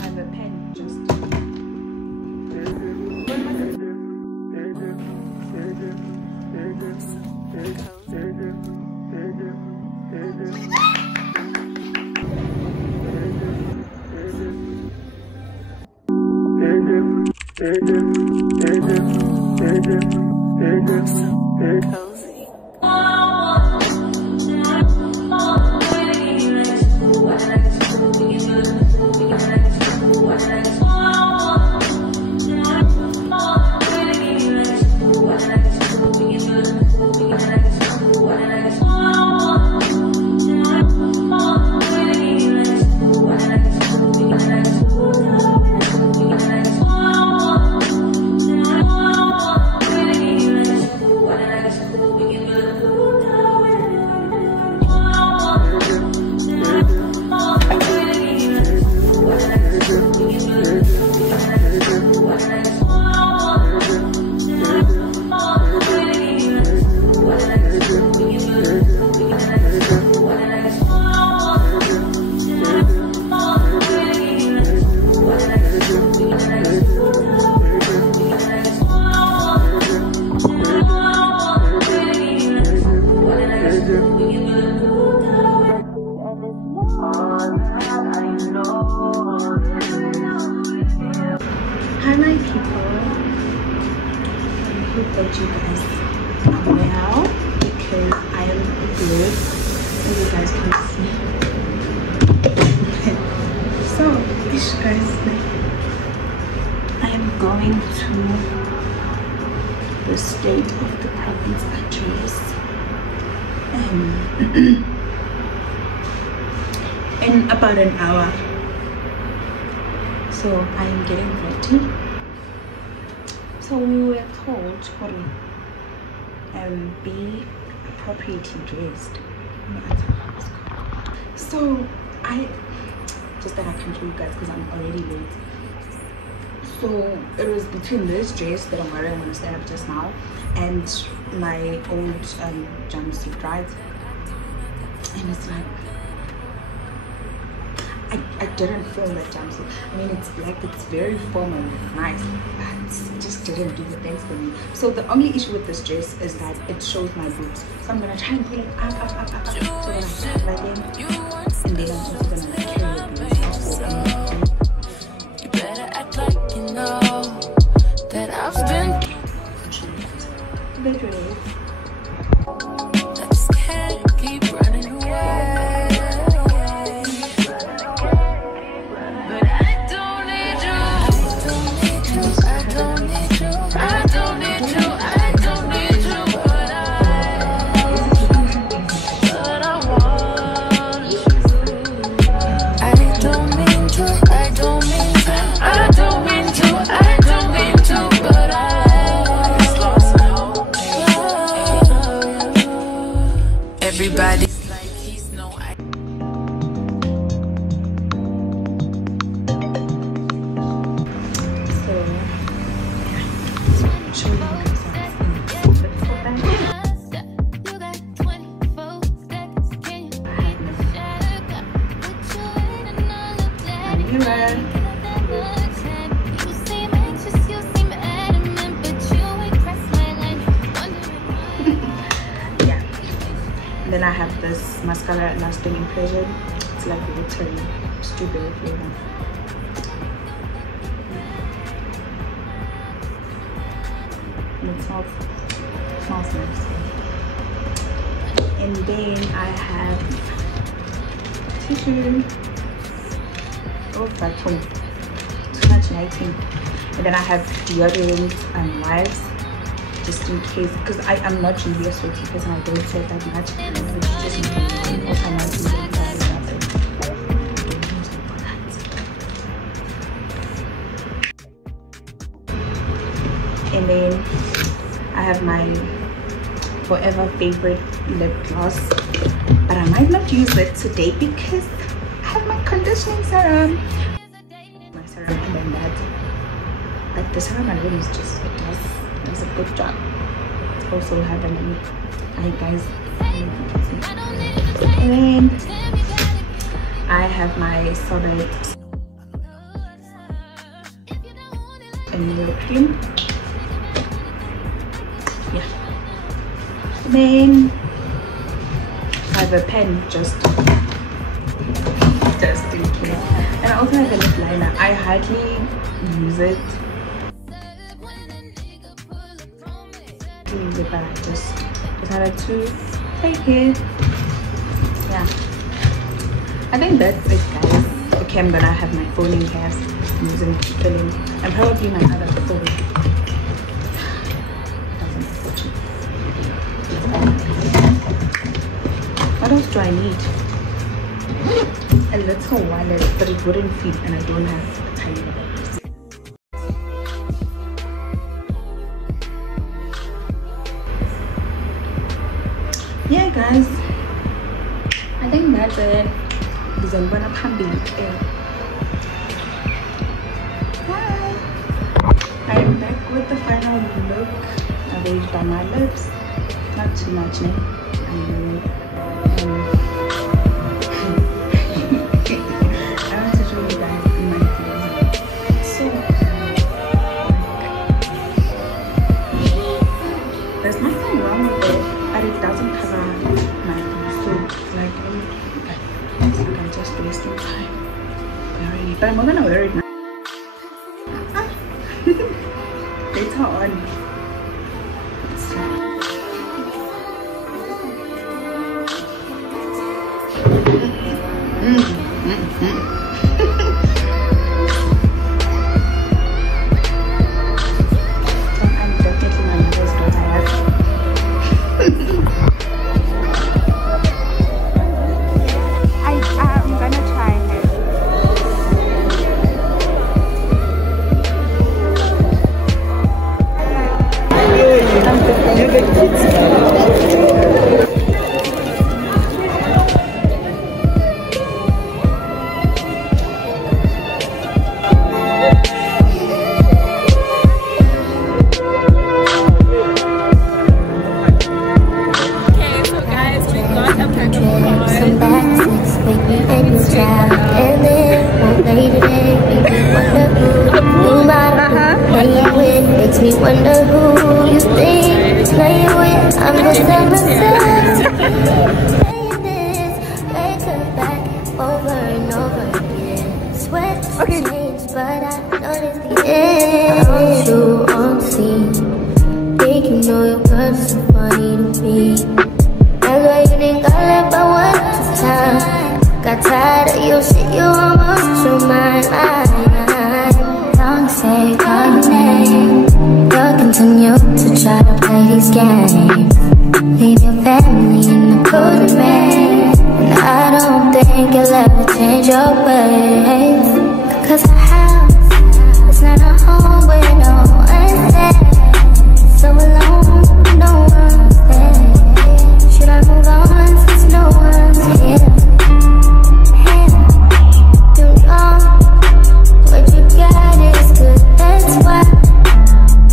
have a pen just. Hi my people, I hope that you guys are well because I am good and you guys can see. So this guys, I am going to the state of the province address in about an hour. So I am getting ready. So we were told to be appropriately dressed. So I just that I can show you guys because I'm already late. So it was between this dress that I'm wearing, I'm gonna stand up just now, and my old jumpsuit, right? And it's like I didn't feel that jumpsuit. I mean, it's black, it's very formal, it's nice, but it just didn't do the things for me. So the only issue with this dress is that it shows my boobs. So I'm gonna try and pull it up. So when I start riding, and then I'm also gonna carry it myself. You better act like you know that I've been the dress. I just can't keep running away. Everybody's like he's no Then I have this mascara lasting impression. It's like watery strawberry flavor. And it smells nice. And then I have tissue. Oh, that's too much lighting. And then I have deodorant and wipes, just in case, because I am not really a sweaty person. I don't sweat that much, which just in case. Also, I'm not using that. And then I have my forever favorite lip gloss, but I might not use it today because I have my conditioning serum. My serum, and then that. Like the serum already is just, it does a good job. It's also have an hi guys. And then I have my Sorbet and nail cream. Yeah. Then I have a pen just in case. And I also have a lip liner. I hardly use it. But I just decided to take it. Yeah, I think that's it, guys. Okay, I'm gonna have my phone in case I'm using filling, and probably my other phone doesn't watch it. What else do I need? A little wallet, but it wouldn't fit, and I don't have a tiny wallet. Yeah, guys, I think that's it. I'm gonna come back. Hi, I am back with the final look. I've already done my lips, not too much now. I want to show you guys my face. It's so bad. There's nothing wrong with it, but it doesn't cover my face. So like, it's like I'm just wasting time already. But I'm gonna wear it now. Later on. I'm definitely my mother's daughter. I'm gonna try it. Makes me wonder who you think playing with. I'm the summer playing this, wake back over and over again. Sweat change, but I noticed the end. I want you on the scene. Think you know your girl's so funny to me. That's why you didn't got left by one time. Got tired of your shit, you almost your mind. Don't say call your name. You'll continue to try to play these games. Leave your family in the cold and rain. And I don't think you'll ever change your ways. Cause a house is not a home where no one's there. So alone, no one's there. Should I move on since no one's here? What you got is good, that's why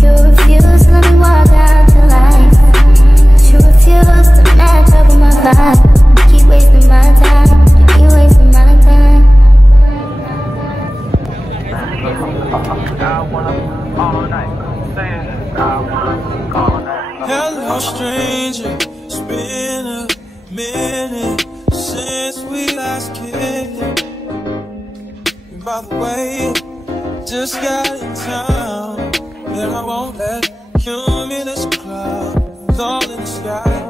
you refuse to let me walk out to life. You refuse to match up with my vibe. Keep wasting my time, you keep wasting my time. Hello stranger, it's been a minute since we last kicked. By the way, just got in town, and I won't let cumulus clouds all in the sky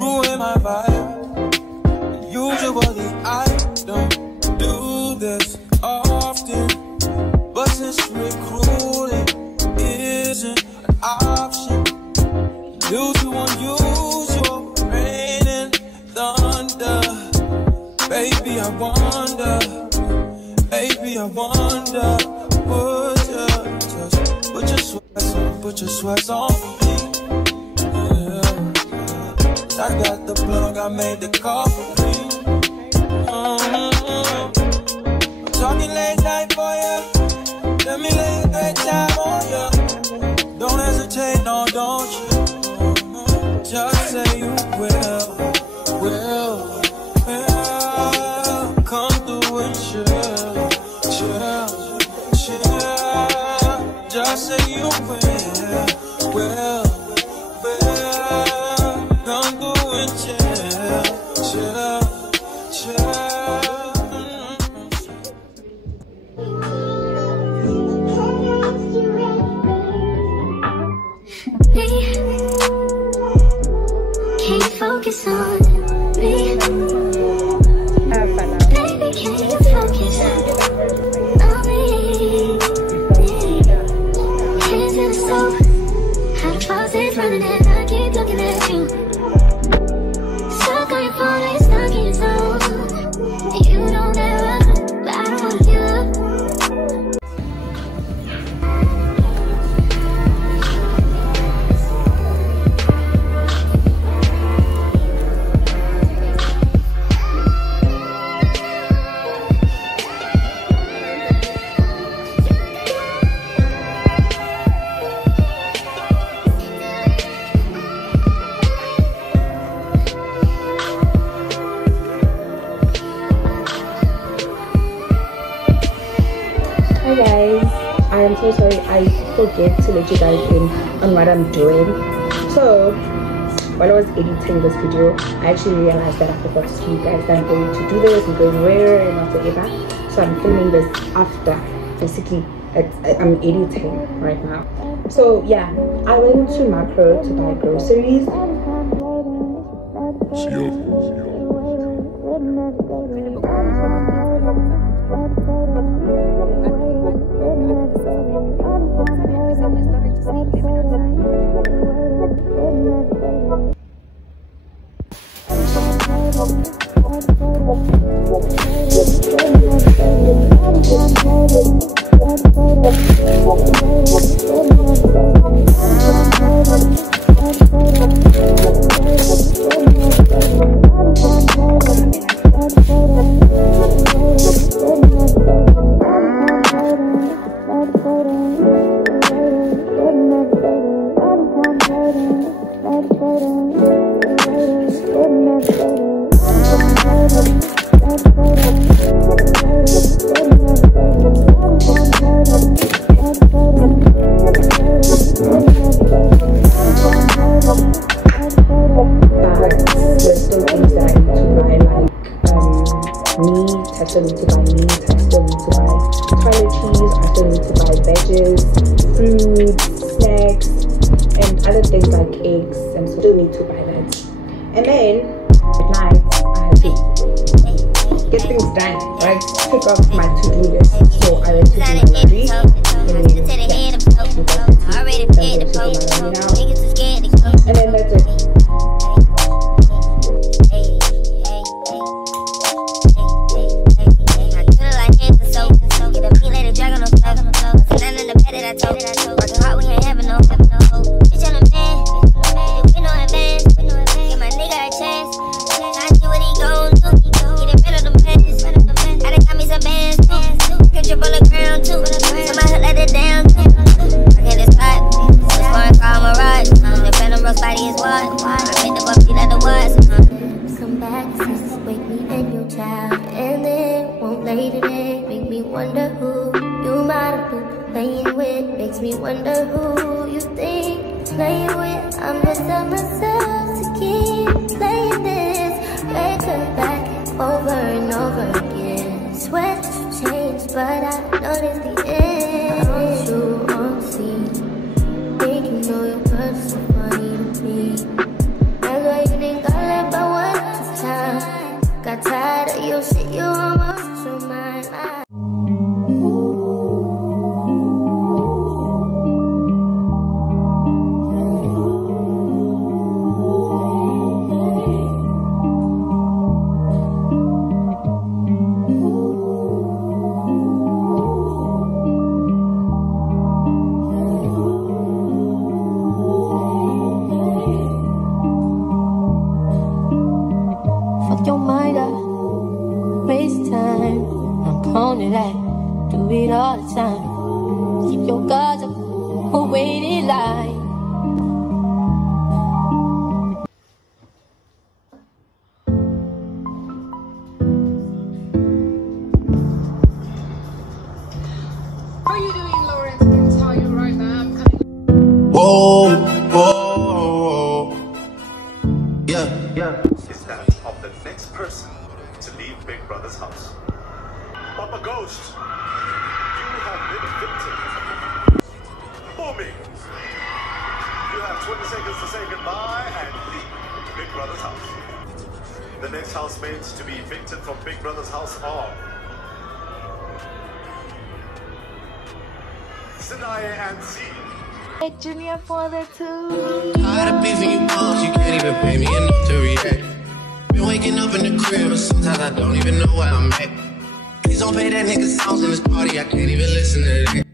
ruin my vibe. Usually I don't do this often, but since recruiting isn't an option due to unusual rain and thunder, baby I wonder. Baby, I wonder, would you just put your sweats on me? Yeah. I got the plug, I made the coffee. I'm talking late night for you. Let me lay a great time on you. Don't hesitate, no, don't you? Just say you will. Can't focus on me. Baby, can you focus on me? Hands in the stove, how the faucet's running and I keep looking at you. Stuck on your phone, ain't stuck in your zone. You don't ever, but I don't wanna give up. Hi guys, I am so sorry I forget to let you guys in on what I'm doing. So while I was editing this video, I actually realized that I forgot to tell you guys that I'm going to do this, I'm going where and whatever. So I'm filming this after, basically I'm editing right now. So yeah, I went to Macro to buy groceries. I still need to buy meat, I still need to buy toiletries, I still need to buy veggies, fruit, snacks, and other things like eggs, and so I still need to buy that. And then at night I have to get things done, right? Pick off my to-do list. So I went to do my laundry, and then that's it. Wonder who you might have been playing with. Makes me wonder who you think playing with. I'm gonna tell myself to keep playing this record back over and over again. Swear to change, but I noticed the end. I want you on the scene. Think you know your girl's so funny to me. That's why you think I left by one time. Got tired of your shit, you almost your mind. Your mind up, waste time. I'm prone to that, do it all the time. Keep your guards up, or wait in line. How are you doing, Lawrence? I can tell you right now, I'm coming. Whoa, whoa, yeah. Is that of the next person to leave Big Brother's house. Papa Ghost, you have been victim. Booming. You have 20 seconds to say goodbye and leave Big Brother's house. The next housemates to be evicted from Big Brother's house are Sinai and Z. Hey, Junior for the two. Tired of beefing you boss, you can't even pay me enough to react. Been waking up in the crib, and sometimes I don't even know where I'm at. Please don't pay that nigga songs in this party, I can't even listen to that.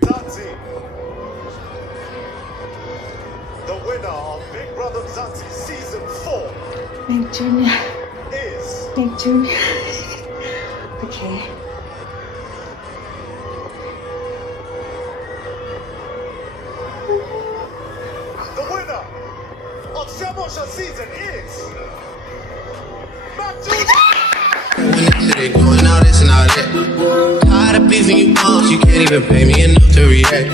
Zanzi, the winner of Big Brother Zanzi Season 4 Nick Junior. is Nick Junior. Okay. the winner of Shamosha Season is Mac Going all this and all that. Tired of beefing you boss, you can't even pay me enough to react.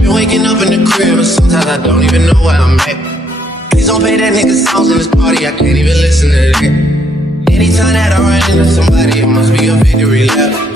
Been waking up in the crib, and sometimes I don't even know where I'm at. Please don't pay that nigga songs in this party, I can't even listen to that. Anytime that I run into somebody, it must be a victory lap.